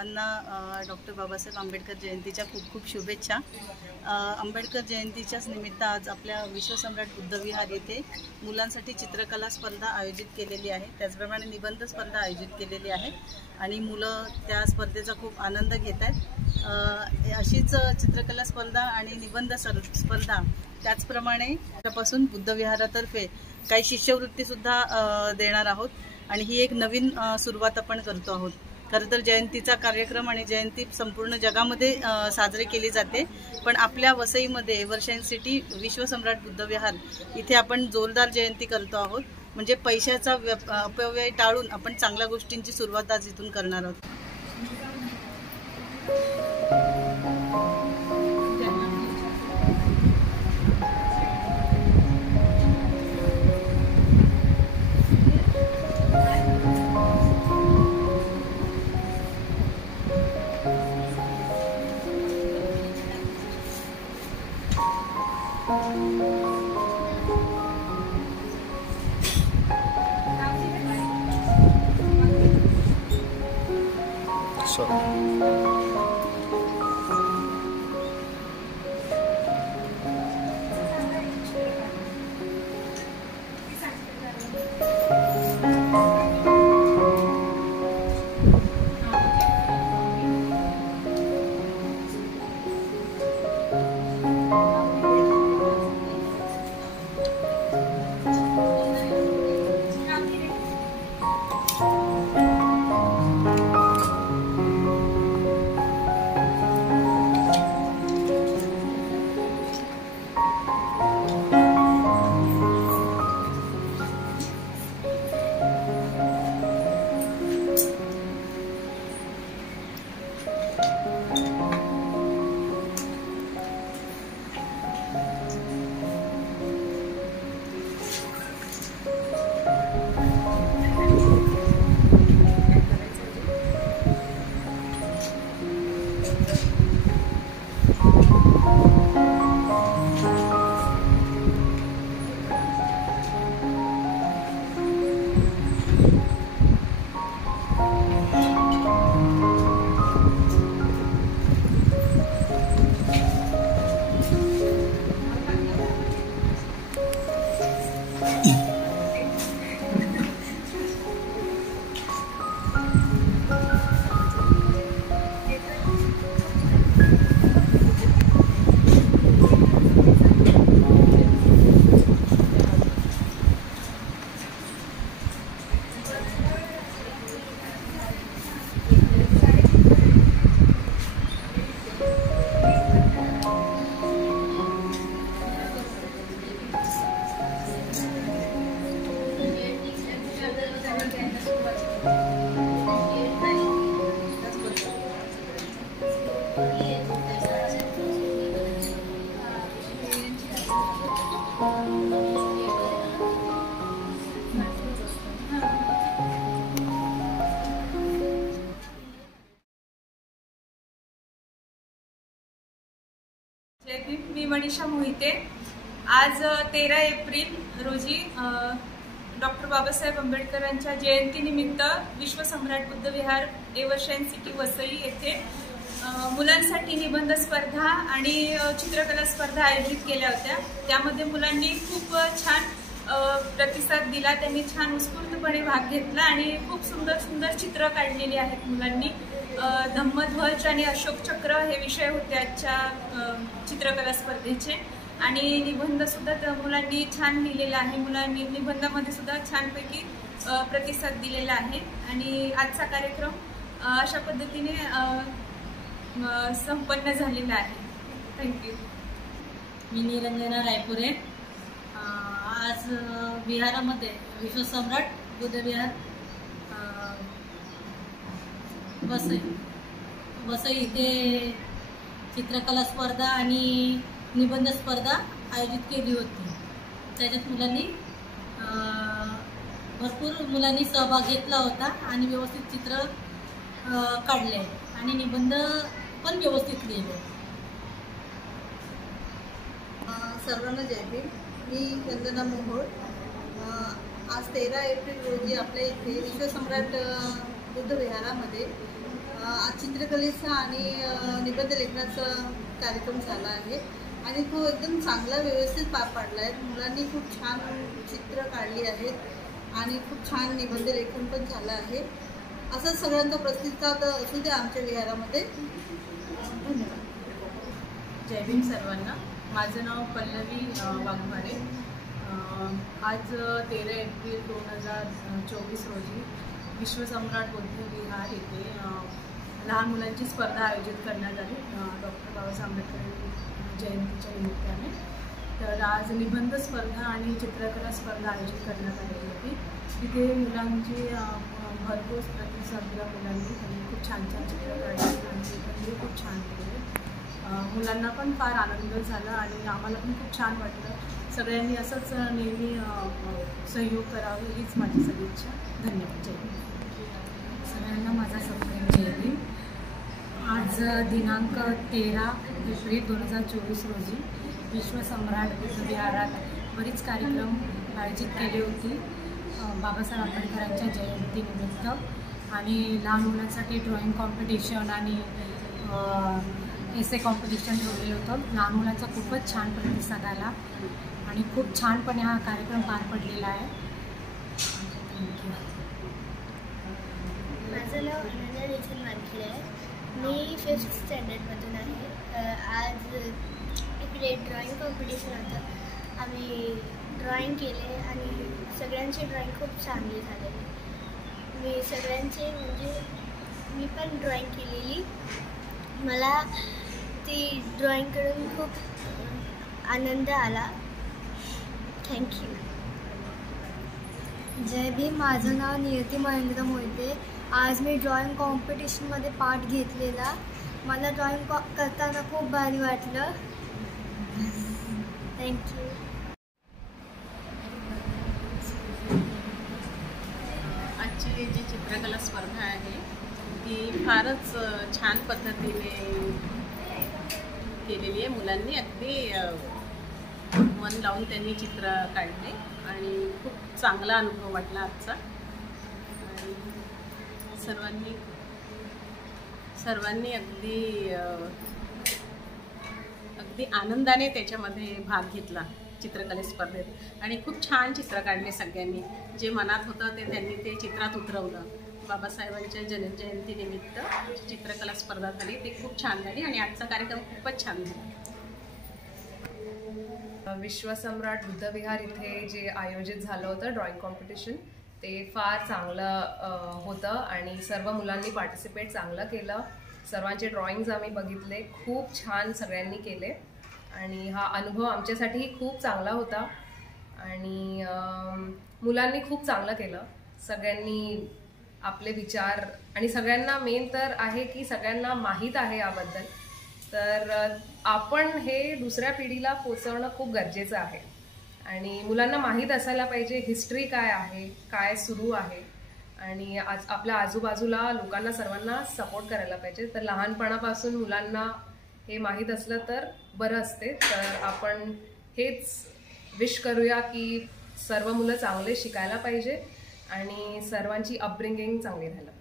सर्वांना डॉक्टर बाबासाहेब आंबेडकर जयंतीच्या खूप खूप शुभेच्छा। आंबेडकर जयंतीच्याच निमित्त आज आपल्या विश्वसम्राट बुद्धविहार येथे मुलांसाठी चित्रकला स्पर्धा आयोजित केलेली आहे। त्याचप्रमाणे निबंध स्पर्धा आयोजित केलेली आहे आणि मुलं त्या स्पर्धेचा खूप आनंद घेत आहेत। अशीच चित्रकला स्पर्धा आणि निबंध स्पर्धा त्याचप्रमाणे त्यापासून बुद्धविहारातर्फे काही शिष्यवृत्तीसुद्धा देणार आहोत आणि ही एक नवीन सुरुवात आपण करतो आहोत। खरं तर जयंतीचा कार्यक्रम आणि जयंती संपूर्ण जगामध्ये साजरी केली जाते, पण आपल्या वसईमध्ये एव्हरशाईन सिटी विश्वसम्राट बुद्धविहार इथे आपण जोरदार जयंती करतो आहोत। म्हणजे पैशाचा अपव्यय टाळून आपण चांगल्या गोष्टींची सुरुवात आज इथून करणार आहोत। मी मनीषा मोहिते। आज 13 एप्रिल रोजी डॉक्टर बाबासाहेब आंबेडकरांच्या जयंतीनिमित्त विश्वसम्राट बुद्धविहार एव्हरशाईन सिटी वसई येथे मुलांसाठी निबंध स्पर्धा आणि चित्रकला स्पर्धा आयोजित केल्या होत्या। त्यामध्ये मुलांनी खूप छान प्रतिसाद दिला, त्यांनी छान उत्स्फूर्तपणे भाग घेतला आणि खूप सुंदर सुंदर चित्र काढलेली आहेत मुलांनी। धम्मध्वज आणि अशोक चक्र हे विषय होते आजच्या चित्रकला स्पर्धेचे आणि निबंध सुद्धा मुलांनी छान लिहिलेला आहे। मुलांनी निबंधामध्ये सुद्धा छानपैकी प्रतिसाद दिलेला आहे आणि आजचा कार्यक्रम अशा पद्धतीने संपन्न झालेला आहे। थँक्यू। मी निरंजना रायपुरे। आज विहारामध्ये विश्वसम्राट बुद्धविहार वसई इथे चित्रकला स्पर्धा आणि निबंध स्पर्धा आयोजित केली होती। त्याच्यात भरपूर मुलांनी सहभाग घेतला होता आणि व्यवस्थित चित्र काढले आणि निबंध पण व्यवस्थित लिहिले। सर्वांना जय भीम। मी वंदना मोहोळ। आज 13 एप्रिल रोजी आपल्या इथे विश्वसम्राट बुद्धविहारामध्ये आज चित्र चित्रकलेचा आणि निबंध लेखनाचा कार्यक्रम झाला आहे आणि तो एकदम चांगला व्यवस्थित पार पाडला आहे. मुलांनी खूप छान चित्र काढली आहेत आणि खूप छान निबंध लेखन पण झालं आहे. असं सगळ्यांचा प्रतिसाद असू द्या आमच्या विहारामध्ये. धन्यवाद. जय भीम सर्वांना. माझं नाव पल्लवी वाघमारे. आज 13 एप्रिल 2024 रोजी विश्वसम्राट बुद्ध विहार येथे लहान मुलांची स्पर्धा आयोजित करण्यात आली डॉक्टर बाबासाहेब आंबेडकर जयंतीच्या निमित्ताने. तर आज निबंध स्पर्धा आणि चित्रकला स्पर्धा आयोजित करण्यात आलेली होती. तिथे मुलांची भरपूर प्रतिसाद दिला. मुलांनी त्यांनी खूप छान छान चित्र काढली आणि निबंध खूप छान केले. मुलांना पण फार आनंद झाला आणि आम्हाला पण खूप छान वाटलं. सगळ्यांनी असंच नेहमी सहयोग करावं हीच माझी सदिच्छा. धन्यवाद. जय भीम. सगळ्यांना माझा सप्रेम जय भीम. आज दिनांक 13 एप्रिल 2024 रोजी विश्वसम्राट बुद्ध विहारात बरीच कार्यक्रम आयोजित केली होती बाबासाहेब आंबेडकरांच्या जयंतीनिमित्त. आणि लहान मुलांसाठी ड्रॉइंग कॉम्पिटिशन आणि एसे कॉम्पिटिशन ठेवलेलं होतं. लहान मुलांचा खूपच छान प्रतिसाद आला आणि खूप छानपणे हा कार्यक्रम पार पडलेला आहे. थँक्यू. माझं नाव अनन्या रेचल वानखेडे आहे. मी 5th स्टँडर्डमधून आहे. आज इकडे ड्रॉइंग कॉम्पिटिशन होतं. आम्ही ड्रॉइंग केले आणि सगळ्यांची ड्रॉइंग खूप चांगली झालेली. मी सगळ्यांचे मी पण ड्रॉइंग केलेली. मला ती ड्रॉइंग करून खूप आनंद आला. थँक्यू. जय भीम. माझं नाव नियती महेंद्र मोहिते. आज मी ड्रॉइंग कॉम्पिटिशनमध्ये पार्ट घेतलेला. मला ड्रॉइंग करताना खूप भारी वाटलं. थँक्यू. आजची जी चित्रकला स्पर्धा आहे ती फारच छान पद्धतीने केलेली आहे. मुलांनी अगदी मन लावून त्यांनी चित्र काढले आणि खूप चांगला अनुभव वाटला आजचा. आणि सर्वांनी अगदी आनंदाने त्याच्यामध्ये भाग घेतला चित्रकले स्पर्धेत आणि खूप छान चित्र काढले. सगळ्यांनी जे मनात होतं ते त्यांनी ते चित्रात उतरवलं. बाबासाहेबांच्या जयंतीनिमित्त चित्रकला स्पर्धा झाली ती खूप छान झाली आणि आजचा कार्यक्रम खूपच छान झाला. विश्वसम्राट बुद्ध विहार इथे जे आयोजित झालं होतं ड्रॉइंग कॉम्पिटिशन ते फार चांगलं होतं आणि सर्व मुलांनी पार्टिसिपेट चांगलं केलं. सर्वांचे ड्रॉइंग्ज आम्ही बघितले. खूप छान सगळ्यांनी केले आणि हा अनुभव आमच्यासाठीही खूप चांगला होता आणि मुलांनी खूप चांगलं केलं. सगळ्यांनी आपले विचार आणि सगळ्यांना मेन तर आहे की सगळ्यांना माहीत आहे याबद्दल. तर आपण हे दुसऱ्या पिढीला पोचवणं खूप गरजेचं आहे आणि मुलांना माहीत असायला पाहिजे हिस्ट्री काय आहे, काय सुरू आहे आणि आज आपल्या आजूबाजूला लोकांना सर्वांना सपोर्ट करायला पाहिजे. तर लहानपणापासून मुलांना हे माहीत असलं तर बरं असते. तर आपण हेच विश करूया की सर्व मुलं चांगले शिकायला पाहिजे आणि सर्वांची अपब्रिंगिंग चांगली राहायला पाहिजे.